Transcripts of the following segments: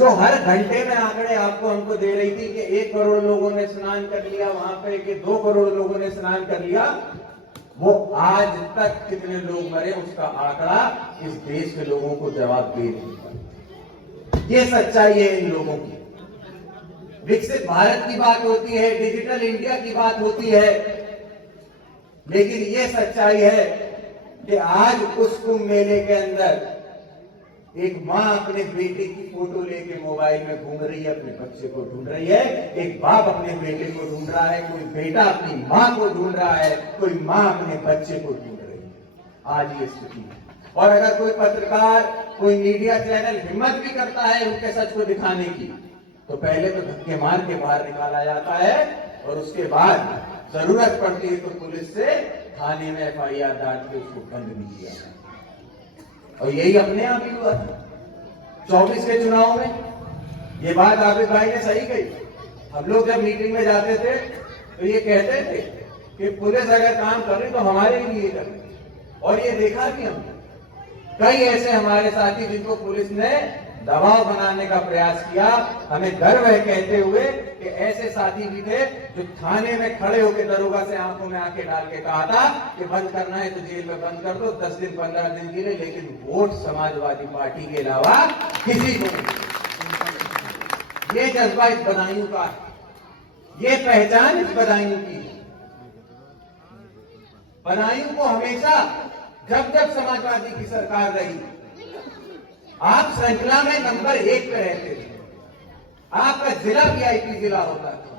जो हर घंटे में आंकड़े आपको हमको दे रही थी कि 1 करोड़ लोगों ने स्नान कर लिया वहां पे, कि 2 करोड़ लोगों ने स्नान कर लिया, वो आज तक कितने लोग मरे उसका आंकड़ा इस देश के लोगों को जवाब दे नहीं पाया। ये सच्चाई है इन लोगों की। विकसित भारत की बात होती है, डिजिटल इंडिया की बात होती है, लेकिन ये सच्चाई है कि आज उस कुंभ मेले के अंदर एक माँ अपने बेटे की फोटो लेके मोबाइल में घूम रही है, अपने बच्चे को ढूंढ रही है, एक बाप अपने बेटे को ढूंढ रहा है, कोई बेटा अपनी माँ को ढूंढ रहा है, कोई माँ अपने बच्चे को ढूंढ रही है। आज ये स्थिति है। और अगर कोई पत्रकार, कोई मीडिया चैनल हिम्मत भी करता है उनके सच को दिखाने की, तो पहले तो धक्के मार के बाहर निकाला जाता है और उसके बाद जरूरत पड़ती है तो पुलिस से थाने में FIR डाल के उसको बंद भी किया जाता है। और यही अपने आप ही हुआ था 24 के चुनाव में। ये बात आबिद भाई ने सही कही। हम लोग जब मीटिंग में जाते थे तो ये कहते थे कि पुलिस अगर काम कर रही तो हमारे लिए कर रही, और ये देखा भी हमने। कई ऐसे हमारे साथी जिनको पुलिस ने दबाव बनाने का प्रयास किया, हमें गर्व है कहते हुए कि ऐसे साथी भी थे जो थाने में खड़े होकर दरोगा से आंखों में आंखें डाल के कहा था कि बंद करना है तो जेल में बंद कर दो, 10 दिन 15 दिन के लिए, लेकिन वोट समाजवादी पार्टी के अलावा किसी को नहीं। ये जज्बा इस बदायूं का है, ये पहचान इस बदायूं की है। बदायूं को हमेशा जब जब समाजवादी की सरकार रही, आप श्रृंखला में नंबर 1 पे रहते थे। आपका जिला VIP जिला होता था।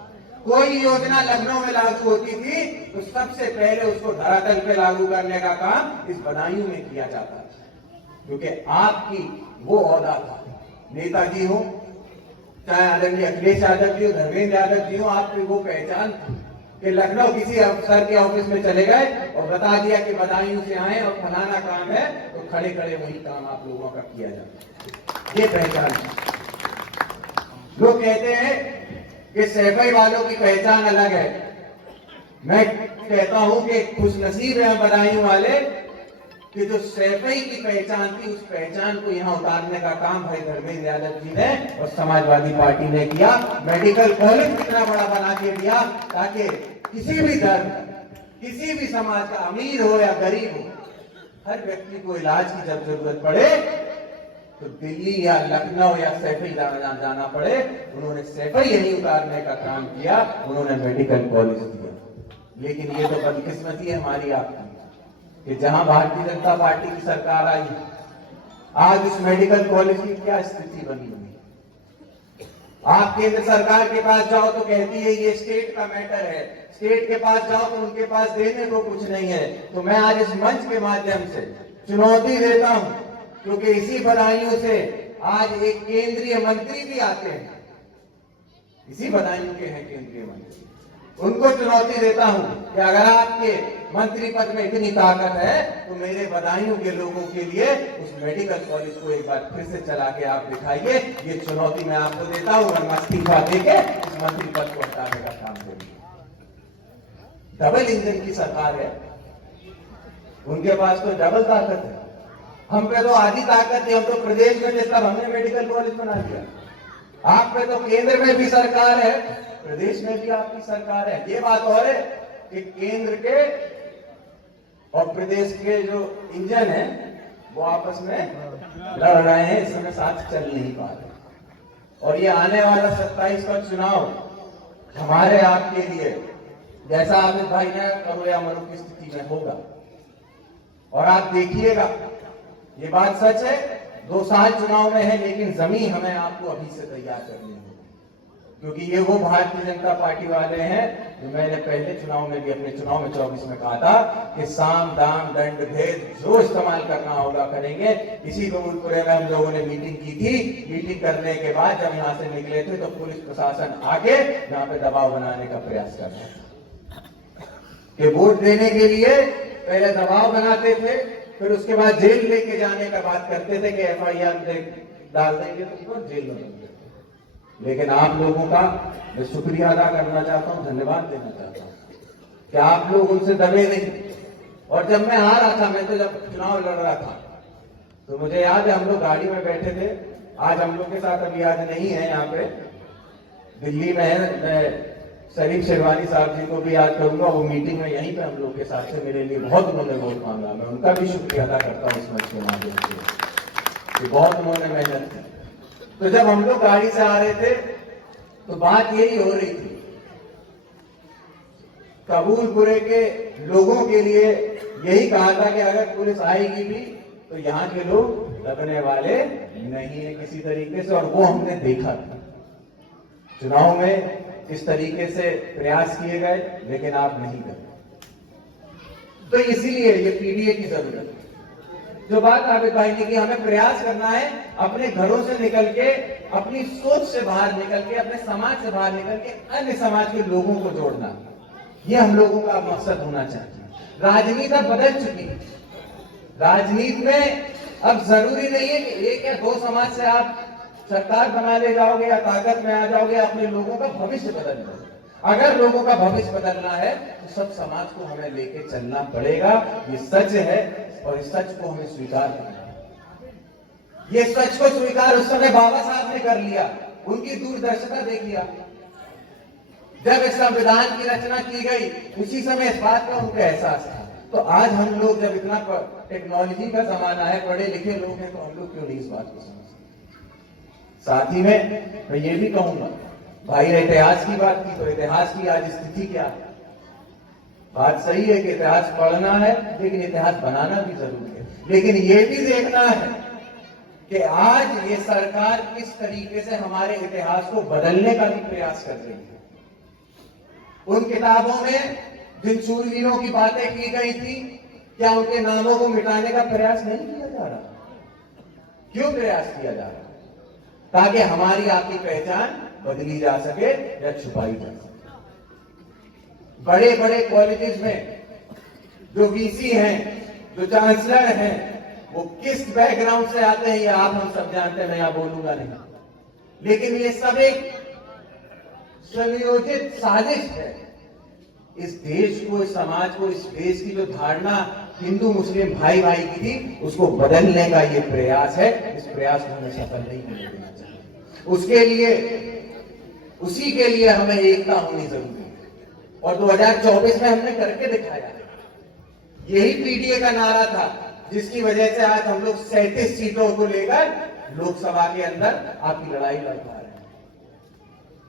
कोई योजना लखनऊ में लागू होती थी तो सबसे पहले उसको धरातल पे लागू करने का काम इस बदायूं में किया जाता था, क्योंकि आपकी वो ओहदा था। नेताजी हो, चाहे आदरणीय अखिलेश यादव जी हो, धर्मेंद्र यादव जी हो, आपकी वो पहचान थी कि लखनऊ किसी अफसर के ऑफिस में चले गए और बता दिया कि बदायूं से आए और फलाना काम है, तो खड़े खड़े वही काम आप लोगों का किया जाता। ये पहचान है। लोग कहते हैं कि सैफई वालों की पहचान अलग है। मैं कहता हूं कि खुशनसीब है बदायूं वाले कि जो सैफई की पहचान थी, उस पहचान को यहां उतारने का काम भाई धर्मेंद्र यादव जी ने और समाजवादी पार्टी ने किया। मेडिकल कॉलेज कितना बड़ा बना के दिया ताकि किसी भी धर्म, किसी भी समाज का, अमीर हो या गरीब हो, हर व्यक्ति को इलाज की जब जरूरत पड़े तो दिल्ली या लखनऊ या सैफई जाना पड़े। उन्होंने सैफई यही उतारने का काम किया, उन्होंने मेडिकल कॉलेज दिया। लेकिन ये तो बदकिस्मती है हमारी आपकी कि जहां भारतीय जनता पार्टी की सरकार आई, आज इस मेडिकल कॉलेज की क्या स्थिति बनी हुई। आप केंद्र सरकार के पास जाओ तो कहती है ये स्टेट का मैटर है, स्टेट के पास जाओ तो उनके पास देने को कुछ नहीं है। तो मैं आज इस मंच के माध्यम से चुनौती देता हूं, क्योंकि इसी बदायूं से आज एक केंद्रीय मंत्री भी आते हैं, इसी बदायूं के हैं केंद्रीय मंत्री। उनको चुनौती देता हूं कि अगर आपके मंत्री पद में इतनी ताकत है तो मेरे बदायूं के लोगों के लिए उस मेडिकल कॉलेज को एक बार फिर से चला के आप दिखाइए। ये चुनौती मैं आपको देता हूं, वरना इस्तीफा देके उस मंत्री पद को हटाने का काम करिए। डबल इंजन की सरकार है, उनके पास तो डबल ताकत है। हम पे तो आधी ताकत है, हम तो प्रदेश में थे तब हमने मेडिकल कॉलेज बना दिया। आप पे तो केंद्र में भी सरकार है, प्रदेश में भी आपकी सरकार है। ये बात और है कि केंद्र के और प्रदेश के जो इंजन है वो आपस में लड़ रहे हैं, इस समय साथ चल नहीं पा रहे। और ये आने वाला 27 का चुनाव हमारे आपके लिए, जैसा आबिद भाई ने करो या मरो की स्थिति में होगा। और आप देखिएगा, ये बात सच है, 2 साल चुनाव में है, लेकिन जमीन हमें आपको अभी से तैयार करनी होगी, क्योंकि ये वो भारतीय जनता पार्टी वाले हैं जो मैंने पहले चुनाव में भी, अपने चुनाव में 24 में कहा था कि साम दाम दंड भेद जो इस्तेमाल करना होगा करेंगे। इसी कबूलपुरे में हम लोगों ने मीटिंग की थी। मीटिंग करने के बाद जब यहाँ से निकले थे तो पुलिस प्रशासन आगे यहाँ पे दबाव बनाने का प्रयास कर रहा था कि वोट देने के लिए पहले दबाव बनाते थे, फिर उसके बाद जेल लेके जाने का बात करते थे कि FIR डाल देंगे तो जेल में देंगे। लेकिन आप लोगों का मैं शुक्रिया अदा करना चाहता हूं, धन्यवाद देना चाहता हूं कि आप लोग उनसे दबे नहीं। और जब मैं आ रहा था, मैं तो जब चुनाव लड़ रहा था तो मुझे याद है हम लोग गाड़ी में बैठे थे आज हम लोग के साथ अभी आज नहीं है, यहाँ पे दिल्ली में है। मैं शरीफ शेरवानी साहब जी को भी याद करूंगा, वो मीटिंग में यहीं पे हम लोग के साथ से मेरे लिए बहुत उन्होंने वोट मांगा। मैं उनका भी शुक्रिया अदा करता हूँ इस मंच के माध्यम से, बहुत उन्होंने मेहनत की। तो जब हम लोग गाड़ी से आ रहे थे तो बात यही हो रही थी, कबूलपुरे के लोगों के लिए यही कहा था कि अगर पुलिस आएगी भी तो यहाँ के लोग लगने वाले नहीं है किसी तरीके से, और वो हमने देखा था चुनाव में किस तरीके से प्रयास किए गए, लेकिन आप नहीं गए। तो इसीलिए ये पीडीए की जरूरत है। जो बात आबिद भाई ने की, हमें प्रयास करना है अपने घरों से निकल के, अपनी सोच से बाहर निकल के, अपने समाज से बाहर निकल के अन्य समाज के लोगों को जोड़ना, ये हम लोगों का मकसद होना चाहिए। राजनीति अब बदल चुकी है। राजनीति में अब जरूरी नहीं है कि एक या दो समाज से आप सरकार बना ले जाओगे या ताकत में आ जाओगे, अपने लोगों का भविष्य बदल जाओगे। अगर लोगों का भविष्य बदलना है तो सब समाज को हमें लेके चलना पड़ेगा। ये सच है और इस सच को हमें स्वीकार करना है। ये सच को स्वीकार उस समय बाबा साहब ने कर लिया, उनकी दूरदर्शिता देख लिया। जब इस संविधान की रचना की गई उसी समय इस बात का उनको एहसास था। तो आज हम लोग जब इतना टेक्नोलॉजी का जमाना है, पढ़े लिखे लोग हैं, तो हम लोग क्यों नहीं इस बात को समझते। साथ ही में मैं ये भी कहूंगा, भाई ने इतिहास की बात की, तो इतिहास की आज स्थिति क्या है। बात सही है कि इतिहास पढ़ना है, लेकिन इतिहास बनाना भी जरूरी है। लेकिन ये भी देखना है कि आज ये सरकार किस तरीके से हमारे इतिहास को बदलने का भी प्रयास कर रही है। उन किताबों में जिन शूरवीरों की बातें की गई थी, क्या उनके नामों को मिटाने का प्रयास नहीं किया जा रहा? क्यों प्रयास किया जा रहा? ताकि हमारी आपकी पहचान बदली जा सके या छुपाई जा सके। बड़े बड़े कॉलेजेस में जो वीसी हैं, जो चांसलर हैं, वो किस बैकग्राउंड से आते हैं ये आप हम सब जानते हैं, मैं यहां बोलूंगा नहीं। लेकिन ये सब एक संयोजित साजिश है। इस देश को, इस समाज को, इस देश की जो धारणा हिंदू मुस्लिम भाई भाई की थी, उसको बदलने का ये प्रयास है। इस प्रयास को हमें सफल नहीं होने देना चाहिए। उसके लिए, उसी के लिए हमें एकता होनी जरूरी है, और 2024 में हमने करके दिखाया। यही पीडीए का नारा था जिसकी वजह से आज हम लोग 37 सीटों को लेकर लोकसभा के अंदर आपकी लड़ाई लड़ पा रहे हैं।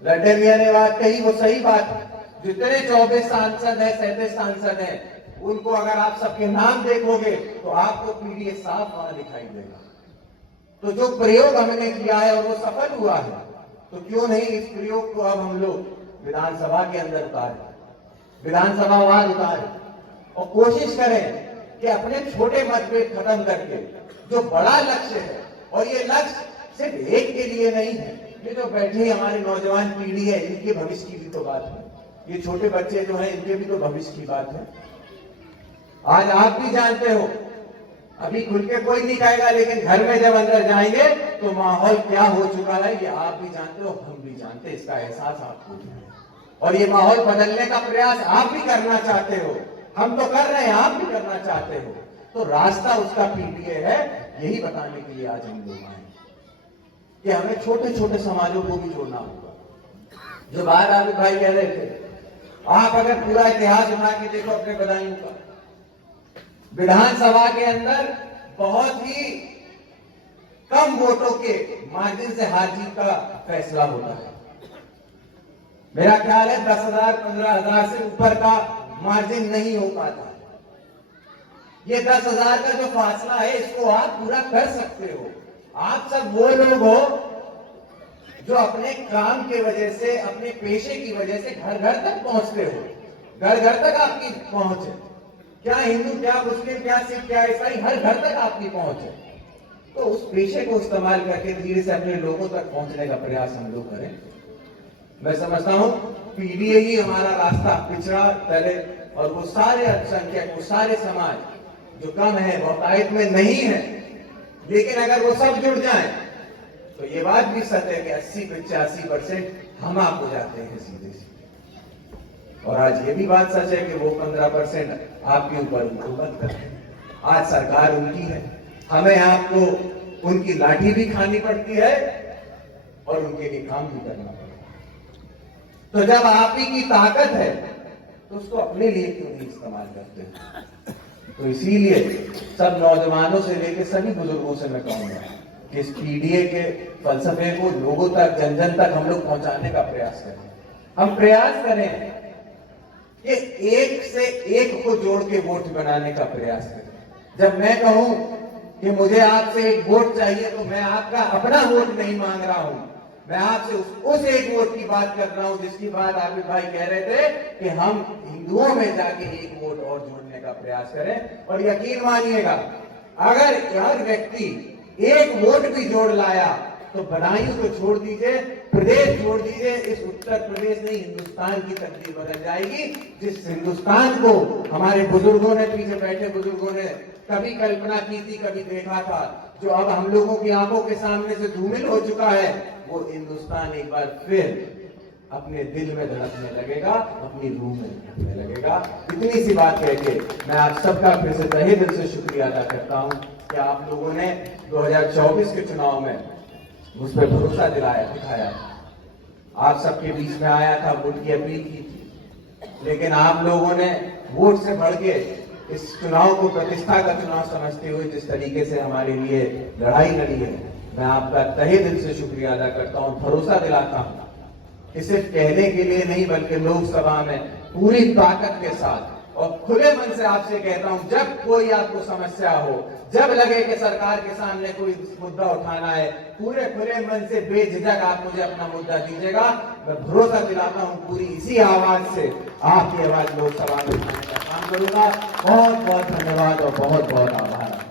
लड्डे मियां ने बात कही, वो सही बात है। जितने 24 सांसद हैं, 37 सांसद हैं, उनको अगर आप सबके नाम देखोगे तो आपको पीडीए साफ वहां दिखाई देगा। तो जो प्रयोग हमने किया है और वो सफल हुआ है, तो क्यों नहीं इस प्रयोग को अब हम लोग विधानसभा के अंदर उतारें, विधानसभावार उतारें, और कोशिश करें कि अपने छोटे मतभेद खत्म करके जो बड़ा लक्ष्य है, और ये लक्ष्य सिर्फ एक के लिए नहीं है, ये जो बैठे हमारे नौजवान पीढ़ी है, इनके भविष्य की भी तो बात है। ये छोटे बच्चे जो हैं, इनके भी तो भविष्य की बात है। आज आप भी जानते हो, अभी खुल के कोई नहीं कहेगा, लेकिन घर में जब अंदर जाएंगे तो माहौल क्या हो चुका है ये आप भी जानते हो, हम भी जानते हैं। इसका एहसास आपको भी है, और ये माहौल बदलने का प्रयास आप भी करना चाहते हो। हम तो कर रहे हैं, आप भी करना चाहते हो। तो रास्ता उसका पीडीए है। यही बताने के लिए आज हम लोग आए कि हमें छोटे छोटे समाजों को भी जोड़ना होगा। जो बाहर आबिद भाई कह रहे थे, आप अगर पूरा इतिहास उठा के देखो अपने बदायूं का, विधानसभा के अंदर बहुत ही कम वोटों के मार्जिन से हार जीत का फैसला होता है। मेरा ख्याल है 10,000 15,000 से ऊपर का मार्जिन नहीं हो पाता। ये 10,000 का जो फासला है, इसको आप पूरा कर सकते हो। आप सब वो लोग हो जो अपने काम के वजह से, अपने पेशे की वजह से घर घर तक पहुंचते हो। घर घर तक आपकी पहुंच है। क्या हिंदू, क्या मुस्लिम, क्या सिख, क्या ईसाई, हर घर तक आपकी पहुंच है। तो उस पेशे को इस्तेमाल करके धीरे से अपने लोगों तक पहुंचने का प्रयास हम लोग करें। मैं समझता हूं पीडीए ही हमारा रास्ता, पिछड़ा, दलित और वो सारे अल्पसंख्यक, वो सारे समाज जो कम है, बहुतायत में नहीं है, लेकिन अगर वो सब जुड़ जाएं तो ये बात भी सच है कि 80-85% हम आप हो जाते हैं सीधे सीधे। और आज ये भी बात सच है कि वो 15% आपके ऊपर हुकूमत करते हैं। आज सरकार उनकी है। हमें आपको उनकी लाठी भी खानी पड़ती है और उनके लिए काम भी करना पड़ता है। तो जब आप ही की ताकत है तो उसको अपने लिए क्यों नहीं इस्तेमाल करते? तो इसीलिए सब नौजवानों से लेकर सभी बुजुर्गों से मैं कहूंगा कि इस पीडीए के फलसफे को लोगों तक, जन जन तक हम लोग पहुंचाने का प्रयास करें। हम प्रयास करें कि एक से एक को जोड़ के वोट बनाने का प्रयास करें। जब मैं कहूं कि मुझे आपसे एक वोट चाहिए तो मैं आपका अपना वोट नहीं मांग रहा हूं, मैं आपसे उस एक वोट की बात कर रहा हूं जिसकी बात आबिद भाई कह रहे थे कि हम हिंदुओं में जाके एक वोट और जोड़ने का प्रयास करें। और यकीन मानिएगा, अगर हर व्यक्ति एक वोट भी जोड़ लाया तो बदायूं को छोड़ दीजिए, प्रदेश छोड़ दीजिए, इस उत्तर प्रदेश नहीं हिंदुस्तान की तकदीर बदल जाएगी। जिस हिंदुस्तान को हमारे बुजुर्गों ने, पीछे बैठे बुजुर्गों ने कभी कल्पना की थी, कभी देखा था, जो अब हम लोगों की आंखों के सामने से धूमिल हो चुका है, वो हिंदुस्तान एक बार फिर अपने दिल में धड़कने लगेगा, अपनी रूह में धड़कने लगेगा। इतनी सी बात कह के मैं आप सबका फिर से तहे दिल से शुक्रिया अदा करता हूं कि आप लोगों ने 2024 के चुनाव में मुझ पर भरोसा दिखाया। आप सबके बीच में आया था, वोट की अपील की थी, लेकिन आप लोगों ने वोट से बढ़ के इस चुनाव को प्रतिष्ठा का चुनाव समझते हुए जिस तरीके से हमारे लिए लड़ाई लड़ी है, मैं आपका तहे दिल से शुक्रिया अदा करता हूं। भरोसा दिलाता हूं कि सिर्फ कहने के लिए नहीं बल्कि लोकसभा में पूरी ताकत के साथ और खुले मन से आपसे कहता हूं, जब कोई आपको समस्या हो, जब लगे कि सरकार के सामने कोई मुद्दा उठाना है, पूरे खुले मन से बेझिझक आप मुझे अपना मुद्दा दीजिएगा। मैं भरोसा दिलाता हूं पूरी इसी आवाज से आपकी आवाज लोकसभा में उठाने का काम करूंगा। बहुत बहुत धन्यवाद और बहुत बहुत आभार।